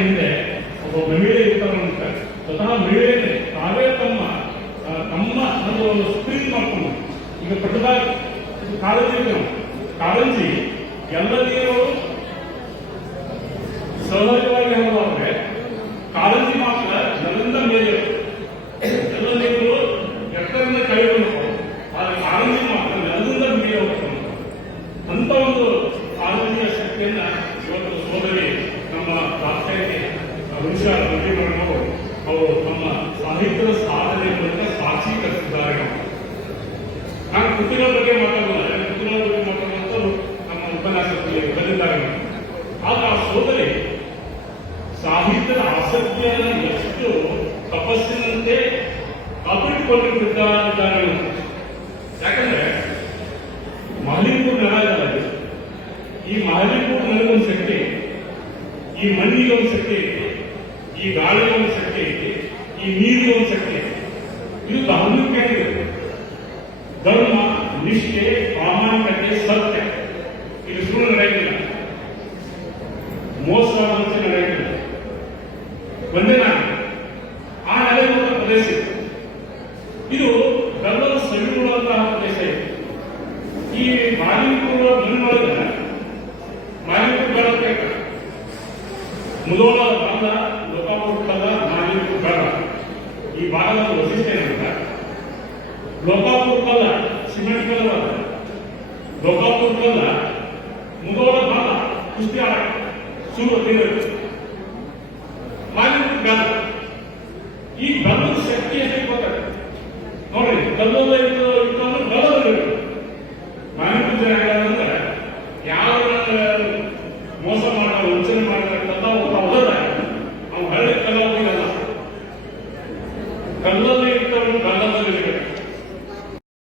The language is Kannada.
ಹಿಂದೆ ಒಬ್ಬ ಮಹಿಳೆ ಇರ್ತಾರಂತ ಸ್ವತಃ ಮಹಿಳೆಯೇ ತಾವೇ ತಮ್ಮ ಒಂದು ಒಂದು ಸ್ಕ್ರೀನ್ ಮಾಡ್ಕೊಂಡು ಈಗ ಪಟ್ಟದಾಗ ಕಾಳಜಿ ಎಲ್ಲ ನೀರು ಸಹಜವಾಗಿ ಹೇಳೋದಾದ್ರೆ ಕಾಳಜಿ ಮಾತ್ರ ನೆಲದಿಂದ ಮೇಲೆ ಎಲ್ಲ ನೀರು ಎತ್ತರದಿಂದ ಕೆಳಗೆ ಆದ್ರೆ ಕಾಳಜಿ ಮಾತ್ರ ನೆಲದಿಂದ ಮೇಲೆ ಹೋಗ್ತಾರೆ ಅಂತ ಒಂದು ಕಾಳಜಿಯ ಶಕ್ತಿಯನ್ನ ಇವತ್ತು ಸೋದರಿ ನಮ್ಮ ರಾಷ್ಟ್ರೀಯ ವಂಶ ಅವರು ನಮ್ಮ ಸಾಹಿತ್ಯದ ಸಾಧನೆ ಮೂಲಕ ಸಾಕ್ಷೀಕರಿಸಿದ್ದಾರೆ. ನಾನು ಕೃತಿಗಳ ಬಗ್ಗೆ ಮಾತಾಡೋಲ್ಲ, ಕೃತಿಗಳ ಬಗ್ಗೆ ಮಾತಾಡುವಂಥದ್ದು ನಮ್ಮ ಉಪನ್ಯಾಸದಲ್ಲಿ ಬಂದಿದ್ದಾರೆ. ಆದ್ರೆ ಆ ಸೋದರಿ ಸಾಹಿತ್ಯದ ಆಸಕ್ತಿಯನ್ನು ಎಷ್ಟು ತಪಸ್ಸಿನಂತೆ ಕಾಪಿಟ್ಟುಕೊಂಡಿದ್ದಾರೆ. ಯಾಕಂದ್ರೆ ಮಹಲಿಪುರ ನೆಲ ಇದೆ, ಈ ಮಹಲಿಪುರ ನೆಲದೊಂದು ಶಕ್ತಿ, ಈ ಮಣ್ಣಿಗೆ ಒಂದು ಶಕ್ತಿ ಐತಿ, ಈ ಗಾಳಿಗೆ ಒಂದು ಶಕ್ತಿ ಐತಿ, ಈ ನೀರಿಗೆ ಒಂದು ಶಕ್ತಿ ಐತಿ. ಇದು ಧಾರ್ಮಿಕ ಧರ್ಮ, ನಿಷ್ಠೆ, ಪ್ರಾಮಾಣಿಕತೆ, ಸತ್ಯ ಇದು ಸುಳ್ಳು ನಡೆಯಲಿಲ್ಲ, ಮೋಸ ವಂಚನೆ ನಡೆಯಲಿಲ್ಲ. ಒಂದೇ ನಾನು ಆ ನೆಲೆಯುವಂತಹ ಪ್ರದೇಶ ಇದು ಗರ್ವದ ಸವಿಯುವಂತಹ ಪ್ರದೇಶ ಇದೆ. ಈ ಮಾಲಿನ್ಯಪೂರ್ವ ಮಣ್ಣೊಳಗ ಮಾಲಿನ್ಯಪುರ ಬೇಡ ಮುದೋಳ ಭಾಗ ಲೋಕಾಪುರ ಕಲ್ಲ ಮಾಲಿನ್ಯಪುರ ಬೇಡ. ಈ ಭಾಗದ ವೈಶಿಷ್ಟ್ಯ ಏನಂತ ಲೋಕಾಪುರ ಕಲ್ಲ ಸಿಮೆಂಟ್ ಕಲ್ಲವಾದ ಲೋಕಾಪುರ ಕಲ್ಲ ಮುದೋಳ ಭಾಗ ಕುಸ್ತಿ ಆಡ ಸುರು ಮಾಲಿನ್ಯಪುರ ಬೇಡ. ಈ ಗಲ್ಲದ ಶಕ್ತಿ ಎಷ್ಟು ಗೊತ್ತಾಗ ನೋಡ್ರಿ, ಗಲ್ಲದ ಗಲ್ಲದ ಮಾಲಿನ್ಯಪುರ ಜನ ಹೇಳಂದ್ರೆ ಯಾವ ಮೋಸ ಮಾಡ ವಂಚನೆ ಮಾಡತಕ್ಕಂಥ ಹೋದ ಅವ್ನು ಹಳ್ಳಿ ಕಲಾವಿದಲ್ಲ, ಕಲ್ಲಲ್ಲಿ ಇರ್ತಕ್ಕಂಥ